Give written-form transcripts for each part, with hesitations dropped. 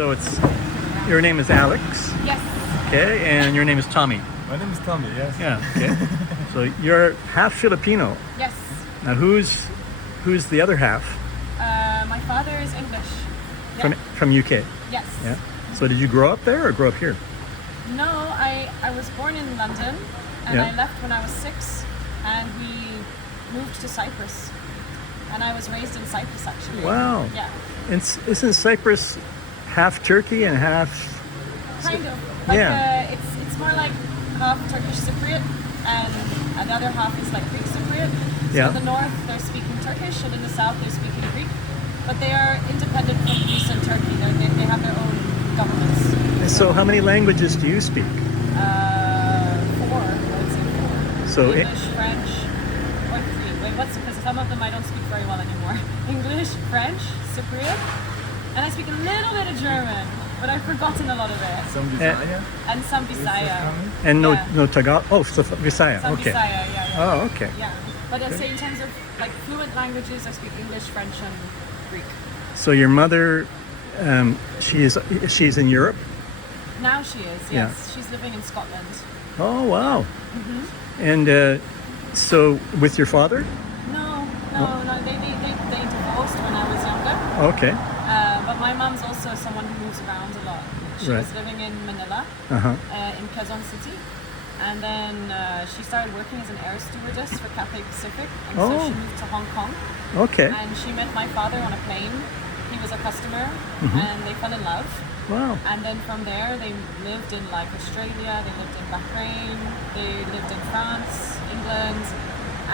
So it's your name is Alex. Yes. Okay, and your name is Tommy. My name is Tommy, yes. Yeah. Okay. So you're half Filipino. Yes. Now who's the other half? My father is English. From UK. Yes. Yeah. So did you grow up there or grow up here? No, I was born in London and Yeah. I left when I was 6 and we moved to Cyprus. And I was raised in Cyprus actually. Wow. Yeah. And isn't Cyprus half Turkey and half? Kind of. Like, Yeah. it's more like half Turkish Cypriot and another half is like Greek Cypriot. So Yeah. in the north they're speaking Turkish and in the south they're speaking Greek. But they are independent from Greece and Turkey. They have their own governments. So how many languages do you speak? 4. I would say 4. So English, French, or 3. Wait, what's because some of them I don't speak very well anymore. English, French, Cypriot, and I speak a little bit of German, but I've forgotten a lot of it. Some Bisaya. And some Bisaya. and Yeah. no Tagalog. Oh, so Visaya. Some Okay. Bisaya, yeah. Oh, okay. Yeah. But I'd say in terms of like fluent languages, I speak English, French, and Greek. So your mother, she's in Europe. Now she is, yes. Yeah. She's living in Scotland. Oh wow. Mm-hmm. And so with your father? No. They divorced when I was younger. Okay. But my mom's also someone who moves around a lot. She Right. was living in Manila, Uh-huh. in Quezon City. And then she started working as an air stewardess for Cathay Pacific. And so Oh. she moved to Hong Kong. Okay. And she met my father on a plane. He was a customer and they fell in love. Wow. And then from there, they lived in like Australia, they lived in Bahrain, they lived in France, England,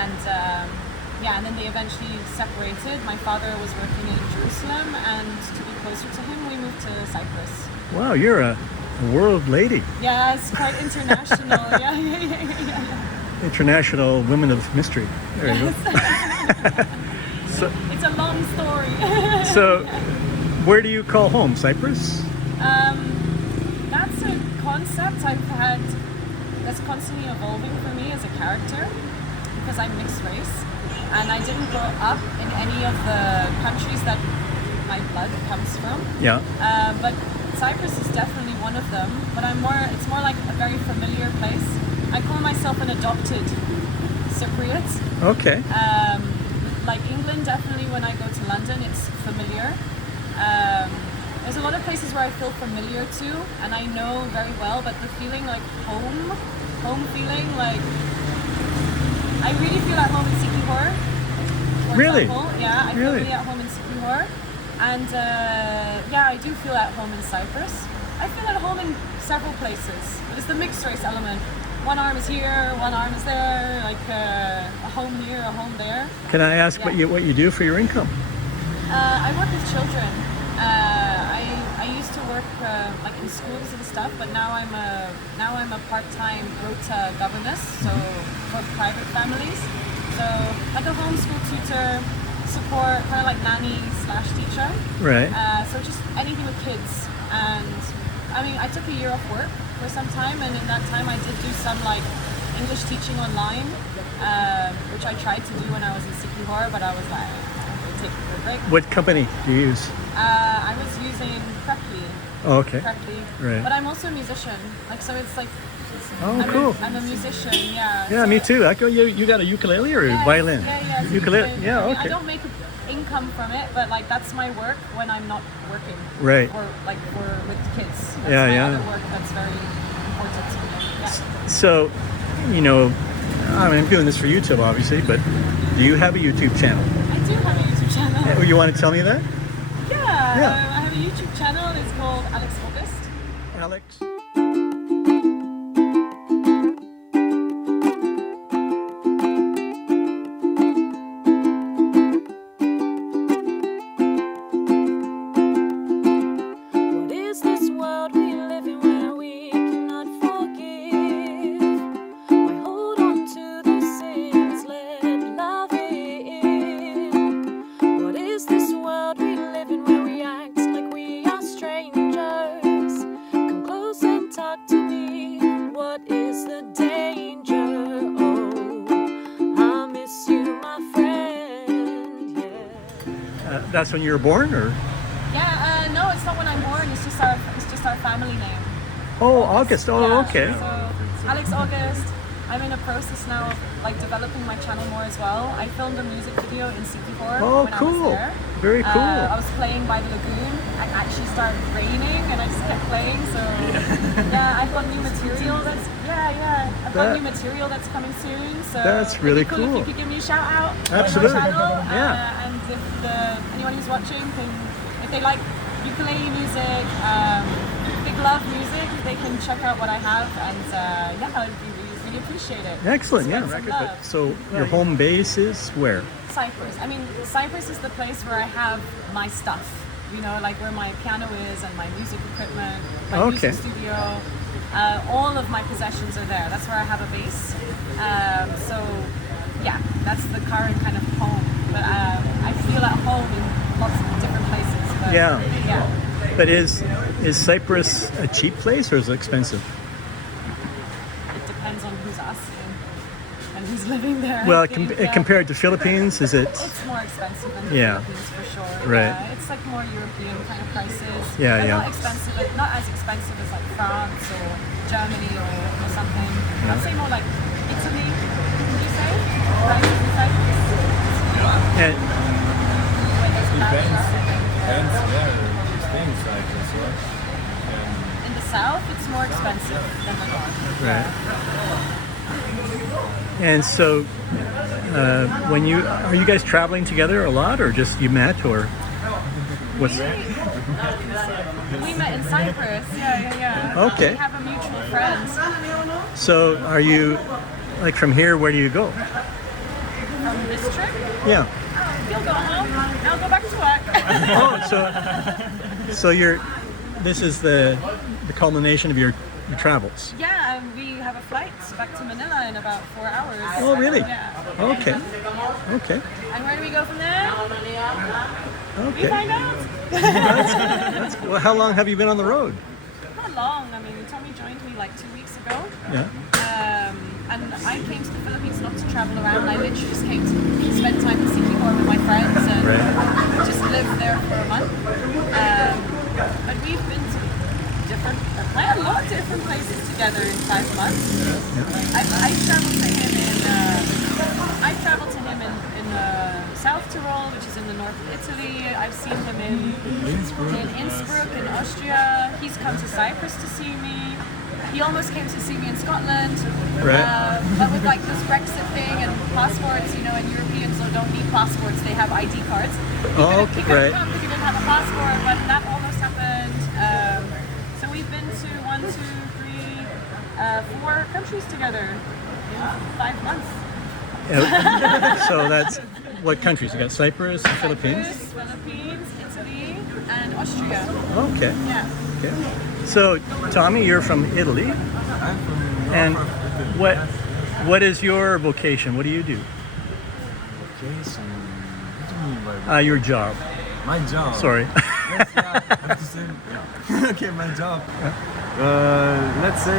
and and then they eventually separated. My father was working in Jerusalem, and to be closer to him, we moved to Cyprus. Wow, you're a world lady. Yeah, it's quite international. yeah. International women of mystery. There you go. It's a long story. So, where do you call home? Cyprus? That's a concept that's constantly evolving for me as a character because I'm mixed race and I didn't grow up in any of the countries that my blood comes from. Yeah. But Cyprus is definitely one of them. But it's more like a very familiar place. I call myself an adopted Cypriot. Okay. Like England, definitely when I go to London, it's familiar. There's a lot of places where I feel familiar to, and I know very well, but the feeling like home feeling, like I really feel at home in Sikihor. For Really? example. Yeah, I feel Really? really at home in Sikihor. And I do feel at home in Cyprus. I feel at home in several places. But it's the mixed race element. One arm is here, one arm is there, like a home here, a home there. Can I ask what you do for your income? I work with children. I used to work like in schools and stuff, but now I'm a part-time rota governess, so for private families. So like a homeschool tutor, support, kind of like nanny/teacher. Right. So just anything with kids. And I mean, I took a year off work for some time, and in that time I did do some like English teaching online, which I tried to do when I was in Sikihor, but I was like, take a break. What company do you use? I was using Preply. Oh, okay. Preply. Right. But I'm also a musician. Like, so it's like, Oh, cool. I'm a musician, yeah. Yeah, so me too. You got a ukulele or a Yes, violin? Yeah. Ukulele. I Yeah, mean, okay. I don't make income from it, but like that's my work when I'm not working. Right. Or like with kids. That's Yeah, my yeah. other work that's very important to me. Yeah. So, I mean, I'm doing this for YouTube, obviously, but do you have a YouTube channel? I do have a YouTube channel. You want to tell me that? Yeah. Yeah. I have a YouTube channel. It's called Alex August. Alex? What is this world we live in where we cannot forgive? Why hold on to the sins, let love in? What is this world we live in where we act like we are strangers? Come close and talk to me. What is the danger? Oh, I miss you, my friend. Yeah. That's when you were born, or? Yeah, no, it's not when I'm born. It's just our family name. Oh, August. Oh, Yeah, okay. So Alex August. I'm in a process now of like developing my channel more as well. I filmed a music video in Sikihor Oh, when I cool. was there. Very cool. I was playing by the lagoon and actually started raining and I just kept playing. So yeah, I've got new material I've got new material that's coming soon. So That's really it'd be cool cool. if you could give me a shout out Absolutely. on my channel. Yeah. And if anyone who's watching if they like ukulele music, big love music, they can check out what I have and I'd really appreciate it. Excellent. Yeah. Spread some Record. love. But so your home base is where? Cyprus. I mean, Cyprus is the place where I have my stuff. You know, like where my piano is and my music equipment, my Okay. music studio. All of my possessions are there. That's where I have a base. So, yeah, that's the current kind of home. But I feel at home in lots of different places. But, Yeah. But is Cyprus a cheap place or is it expensive? It depends on who's asking and who's living there. Well, I think, compared to Philippines, is it? It's more expensive than the Yeah. Philippines for sure. Right. Yeah, it's like more European kind of prices. Yeah, but yeah. Not expensive, not as expensive as like France or Germany or something. I'd say more like Italy. Would you say? Prices in Cyprus? And, When there's bad traffic. Depends where you stay in Cyprus, yeah. In the south, it's more expensive than the north. right. And so, when are you guys traveling together a lot, or just you met, or what's? We met in Cyprus. Yeah. Okay. We have a mutual friend So, are you like from here? Where do you go? from this trip. Yeah. You'll go home. I'll go back to work. Oh, so this is the culmination of your travels. Yeah, we have a flight back to Manila in about 4 hours. Oh, really? Yeah. Okay. Okay. And where do we go from there? We Okay. find out. Well, how long have you been on the road? Not long. I mean, Tommy joined me like 2 weeks ago. Yeah. And I came to the Philippines not to travel around. I literally just came to spend time in Sikihor with my friends and just live there for a month. But we've been to quite a lot of different places together in 5 months. I've traveled to him in South Tyrol, which is in the north of Italy. I've seen him in Innsbruck in Austria. He's come to Cyprus to see me. He almost came to see me in Scotland. Right. But with like this Brexit thing and passports, you know, and Europeans don't need passports, they have ID cards. He couldn't come because he didn't have a passport, but that almost happened. So we've been to 1, 2, 3, 4 countries together in 5 months. So that's what countries? You got Cyprus, Philippines. Philippines, Italy, and Austria. Okay. Yeah. Okay. So, Tommy, you're from Italy, I'm from and north of Italy, yes. what is your vocation? What do you do? Vocation. What do you mean by vocation? Your job. My job. Sorry. Yes, yeah, I have to say, yeah. Okay, my job. Let's say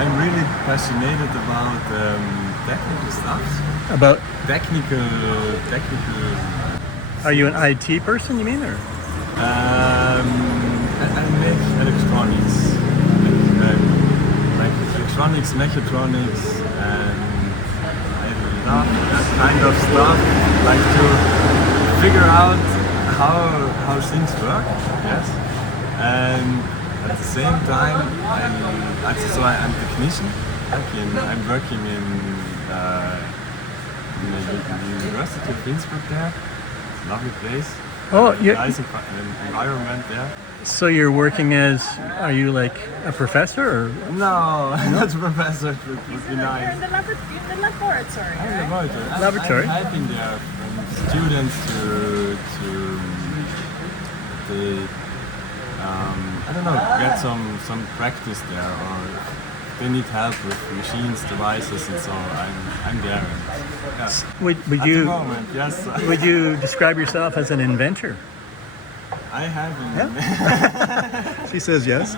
I'm really passionate about technical stuff. About? Technical. Are you an IT person? You mean, or? I make electronics, like electronics, mechatronics, and I love that kind of stuff, like to figure out how things work. Yes, and at the same time, I'm a technician. I'm working in the University of Innsbruck there. It's a lovely place. Oh, Nice environment there. So you're working are you like a professor, or? No, not a professor. It would be You're nice. in the laboratory, I'm right? laboratory. Laboratory? I'm helping there students to I don't know, get some practice there, or if they need help with machines, devices, and so I'm there. And, yeah. Would At the you moment, yes. would you describe yourself as an inventor? I have. She says yes.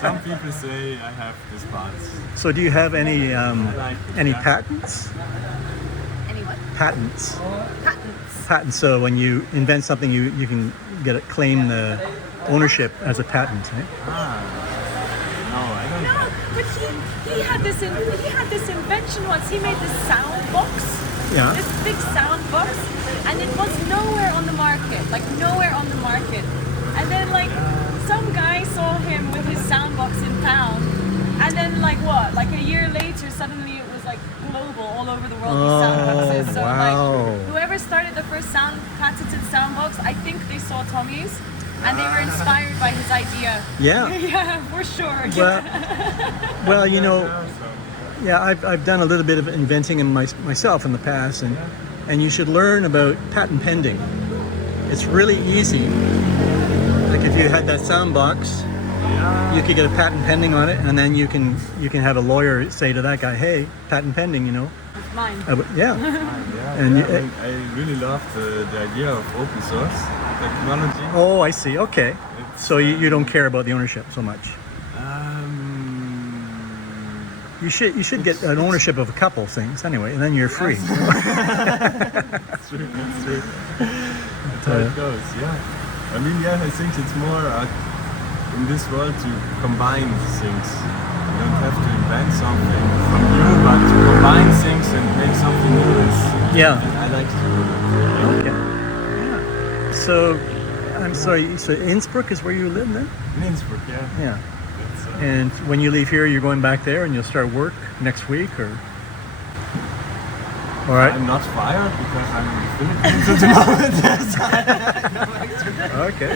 Some people say I have this parts. So do you have any like it, yeah. patents? Any what? Patents. Patents. Patents. So when you invent something, you can claim the ownership as a patent, eh? No, I don't No, have. but he had this invention once. He made this sound box. Yeah. This big sound box, and it was nowhere on the market. Like nowhere on the market. And then like some guy saw him with his sound box in town, and then like what? Like a year later, suddenly it was like global, all over the world. These sound boxes. So wow. like whoever started the first patented sound box, I think they saw Tommy's. And they were inspired by his idea. Yeah. Yeah, for sure. Well, you know, yeah, I've done a little bit of inventing in myself in the past, and you should learn about patent pending. It's really easy. Like if you had that sound box, you could get a patent pending on it, and then you can have a lawyer say to that guy, "Hey, patent pending," you know. It's mine. Yeah. And I really love the idea of open source technology. Oh, I see. Okay. So you don't care about the ownership so much. You should get an ownership of a couple things anyway, and then you're free. That's true. That's how it goes. Yeah. I mean, I think it's more in this world to combine things. You don't have to invent something from you, but to combine things and make something new is. Yeah. I like to do that. Okay. Yeah. So, I'm sorry. So Innsbruck is where you live then? In Innsbruck, yeah. Yeah. It's, And when you leave here, you're going back there, and you'll start work next week, or? All right. I'm not fired because I'm in the Philippines at the moment. Yes. Okay.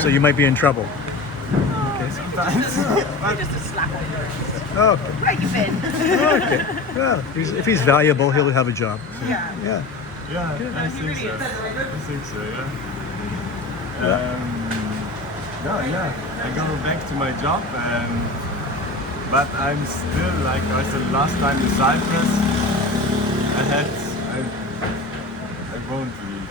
So you might be in trouble. Sometimes. You're just a slap on the wrist. Oh, Where you been? okay. Well, if he's valuable, he'll have a job. Yeah. Yeah. Yeah, I think so. I think so, yeah. No, yeah. I go back to my job, but I'm still, like I said last time in Cyprus, I won't leave.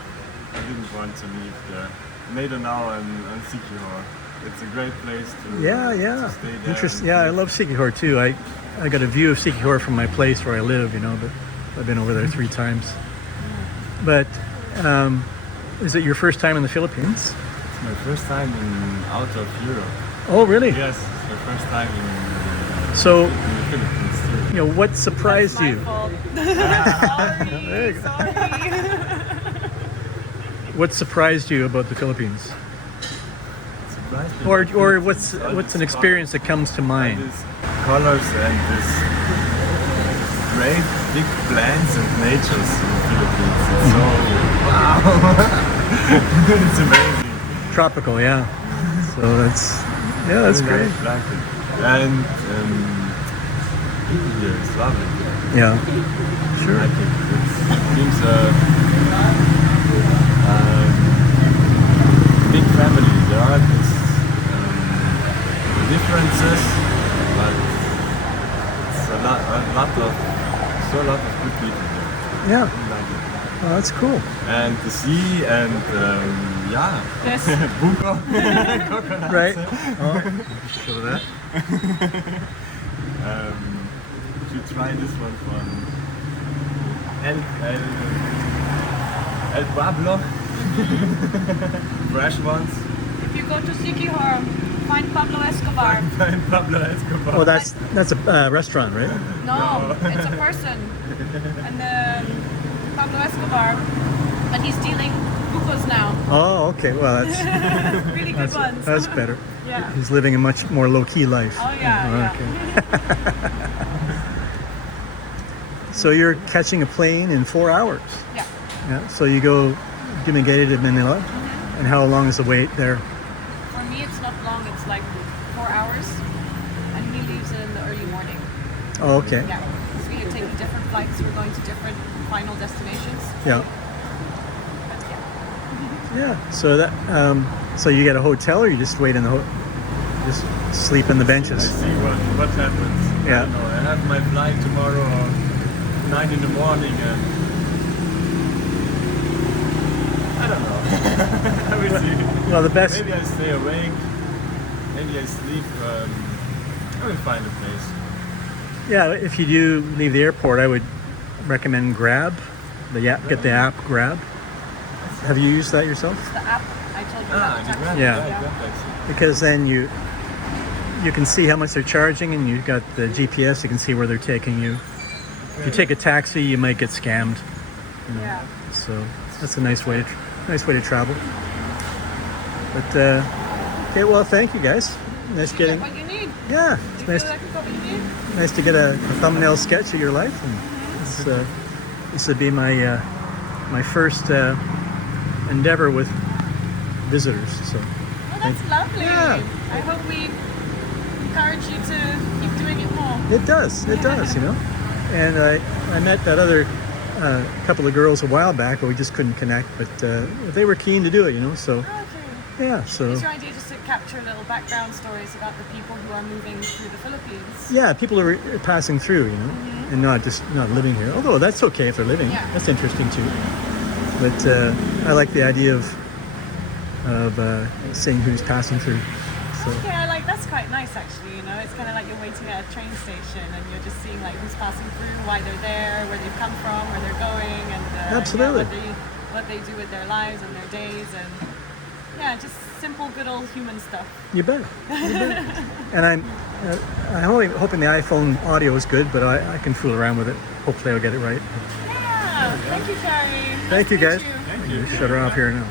I didn't want to leave there. Neither now on Sikihor. It's a great place to Yeah. to stay there. Interesting. Yeah, I love Sikihor too. I got a view of Sikihor from my place where I live, you know, but I've been over there 3 times. But is it your first time in the Philippines? It's my first time out of Europe. Oh, really? Yes, it's my first time So, in the Philippines too. you know, what surprised My you? fault. There you go. Sorry. What surprised you about the Philippines? Surprised me. Or what's All an this experience that comes to mind? These colors and this great big plants and natures in the Philippines. It's so wow. It's amazing. Tropical, yeah. So that's great. Like it. And people here is lovely. Yeah. Sure. Like it. It seems big family. There are these differences, but it's a lot of good people here. Yeah. I like it. Oh, that's cool. And the sea and Yes. buko, coconut. Right. Oh, show that. To try this one from El Pueblo. Fresh ones. If you go to Sikihor, find Pablo Escobar. And Pablo Escobar. Oh, that's a restaurant, right? No, it's a person. And Pablo Escobar, and he's dealing bucos now. Oh, okay. Well, that's Really good ones. that's better. Yeah. He's living a much more low-key life. Oh yeah. Okay. So you're catching a plane in 4 hours. Yeah. Yeah. So you go Dumaguete to Manila, and how long is the wait there? For me, it's not long. It's like 4 hours, and he leaves in the early morning. Oh, okay. Yeah. So we're taking different flights. We're going to different final destinations. Yeah. But yeah. Yeah. So so you get a hotel, or you just wait in the just sleep in the I benches. see what happens. Yeah. I know. I have my flight tomorrow 9 in the morning and I don't know. I will see. Well, the best. Maybe I stay awake. Maybe I sleep. I will find a place. Yeah. If you do leave the airport, I would recommend Grab. Get the app Grab. Have you used that yourself? The app, I I told you about the taxi. Yeah. Because then you can see how much they're charging, and you've got the GPS. You can see where they're taking you. If you take a taxi, you might get scammed. You know? Yeah. So that's a nice way to travel. But okay, well, thank you guys. Nice You getting. get what you need. Yeah, You it's feel nice. like you got what you need? Nice to get a thumbnail sketch of your life, and this would be my my first endeavor with visitors. So Well, that's lovely. Yeah. I hope we encourage you to keep doing it more. it does, you know. And I met that other couple of girls a while back, but we just couldn't connect. But they were keen to do it, you know. So Okay. yeah, so Is your idea just to capture little background stories about the people who are moving through the Philippines? yeah, people are passing through, you know, and not living here. Although that's okay if they're living. Yeah. That's interesting too. But I like the idea of seeing who's passing through. So Yeah, like that's quite nice actually. You know, it's kind of like you're waiting at a train station and you're just seeing like who's passing through, why they're there, where they've come from, where they're going, and Absolutely. what they do with their lives and their days, and yeah, just simple, good old human stuff. you bet. And I'm only hoping the iPhone audio is good, but I can fool around with it. Hopefully I'll get it right. Yeah, thank you, Carrie. Thank you, guys. Thank you. Shut her off here now.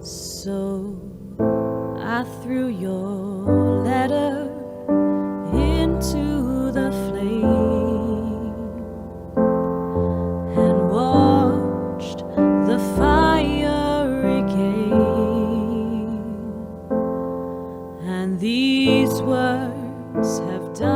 So I threw your letter into the flame and watched the fire again. And these words have done